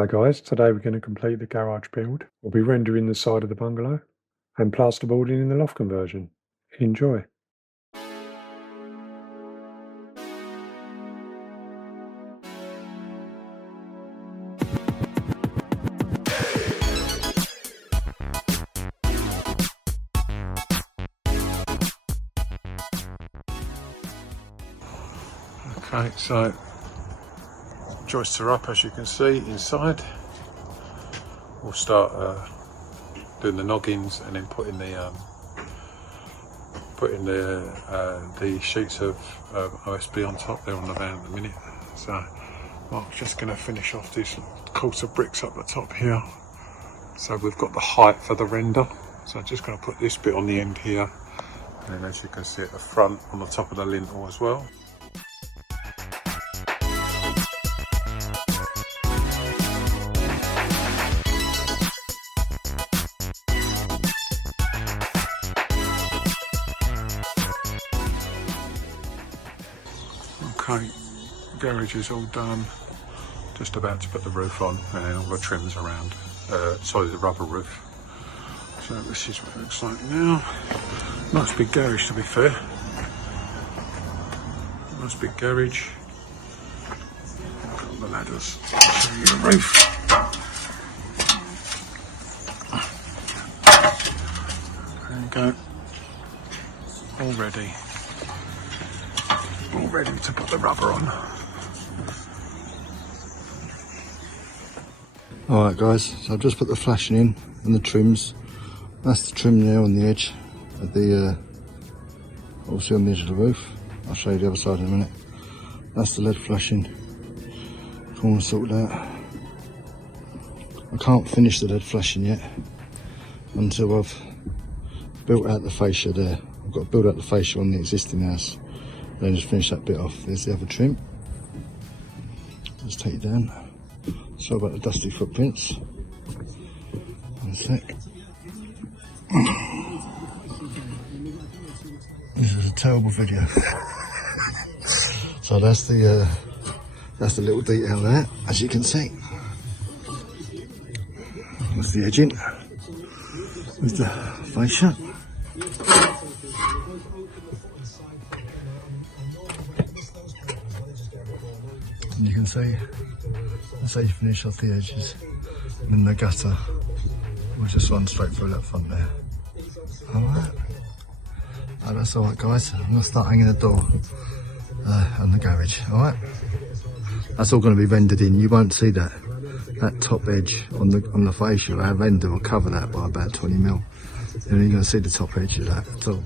Hi guys, today we're going to complete the garage build. We'll be rendering the side of the bungalow and plasterboarding in the loft conversion. Enjoy. Okay, so joists are up, as you can see inside. We'll start doing the noggins and then putting the sheets of OSB on top there on the van at the minute. So Mark's just going to finish off these course of bricks up the top here. So we've got the height for the render. So I'm just going to put this bit on the end here, and then as you can see at the front on the top of the lintel as well. Okay, garage is all done, just about to put the roof on and then all the trims around, the rubber roof. So this is what it looks like now. Nice big garage, to be fair. Nice big garage. Got the ladders, show you the roof. There you go, all ready to put the rubber on. Alright guys, so I've just put the flashing in and the trims. That's the trim there on the edge of the, obviously on the edge of the roof. I'll show you the other side in a minute. That's the lead flashing. I want to sort that. I can't finish the lead flashing yet until I've built out the fascia there. I've got to build out the fascia on the existing house. Then just finish that bit off. There's the other trim. Let's take it down. Sorry about the dusty footprints. One sec. This is a terrible video. So that's the little detail there, as you can see. That's the edging with the fascia. And you can see, that's how you finish off the edges. And then the gutter will just run straight through that front there. Alright. Oh, that's alright guys. I'm going to start hanging the door on the garage. Alright. That's all going to be rendered in. You won't see that top edge on the fascia. Our render will cover that by about 20 mil. You're only going to see the top edge of that at all.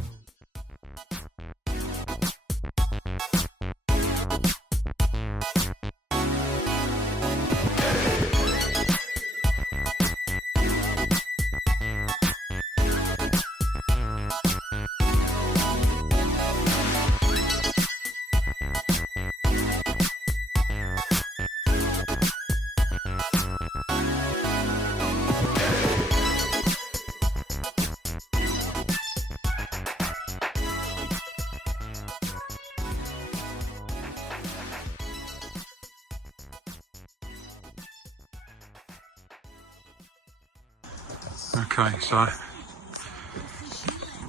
Okay, so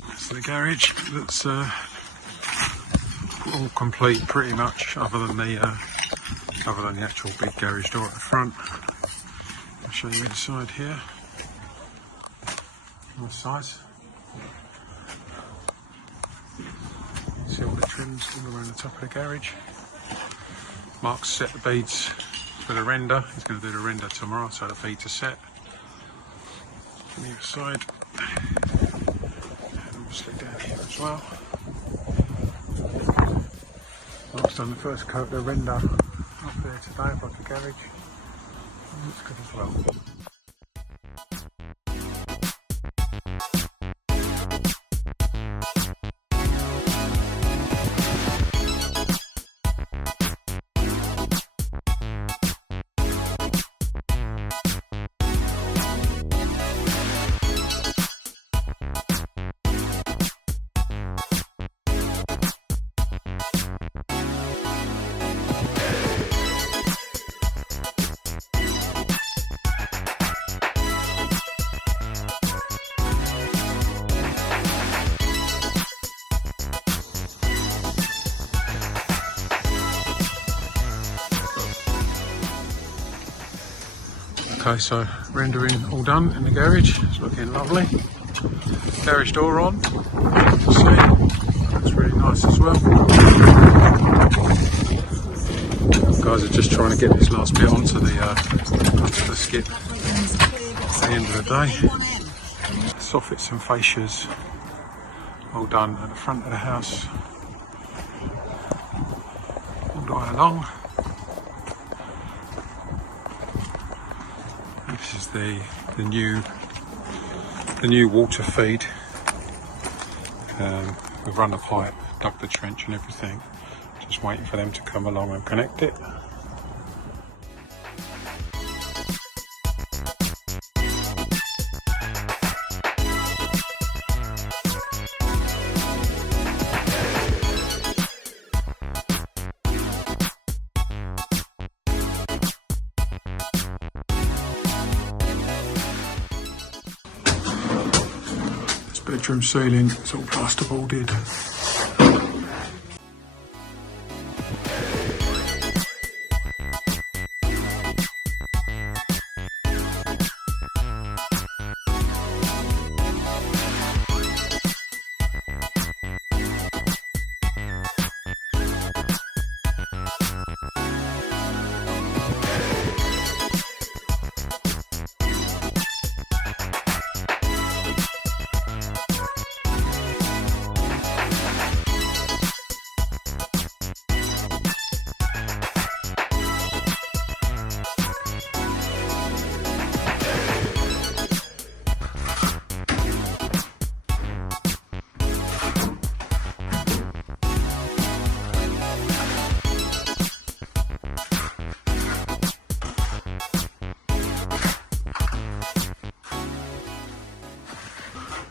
that's the garage. That's all complete pretty much, other than the actual big garage door at the front. I'll show you inside here. Nice size. See all the trims all around the top of the garage. Mark's set the beads for the render. He's going to do the render tomorrow, so the beads are set. On the other side, and obviously down here as well. Mark's done the first coat of the render up there today above the garage, and looks good as well. Okay, so rendering all done in the garage. It's looking lovely. Garage door on. See, looks really nice as well. Guys are just trying to get this last bit onto the skip at the end of the day. Soffits and fascias all done at the front of the house, all the way along. This is the new water feed. We've run the pipe, dug the trench and everything. Just waiting for them to come along and connect it. This bedroom ceiling is all plasterboarded.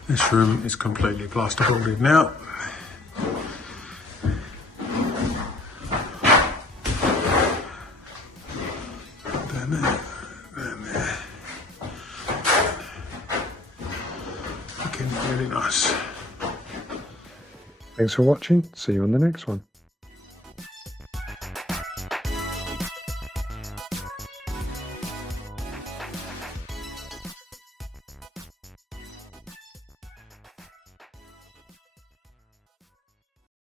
This room is completely plasterboarded now. Down there, down there. Looking really nice. Thanks for watching. See you on the next one.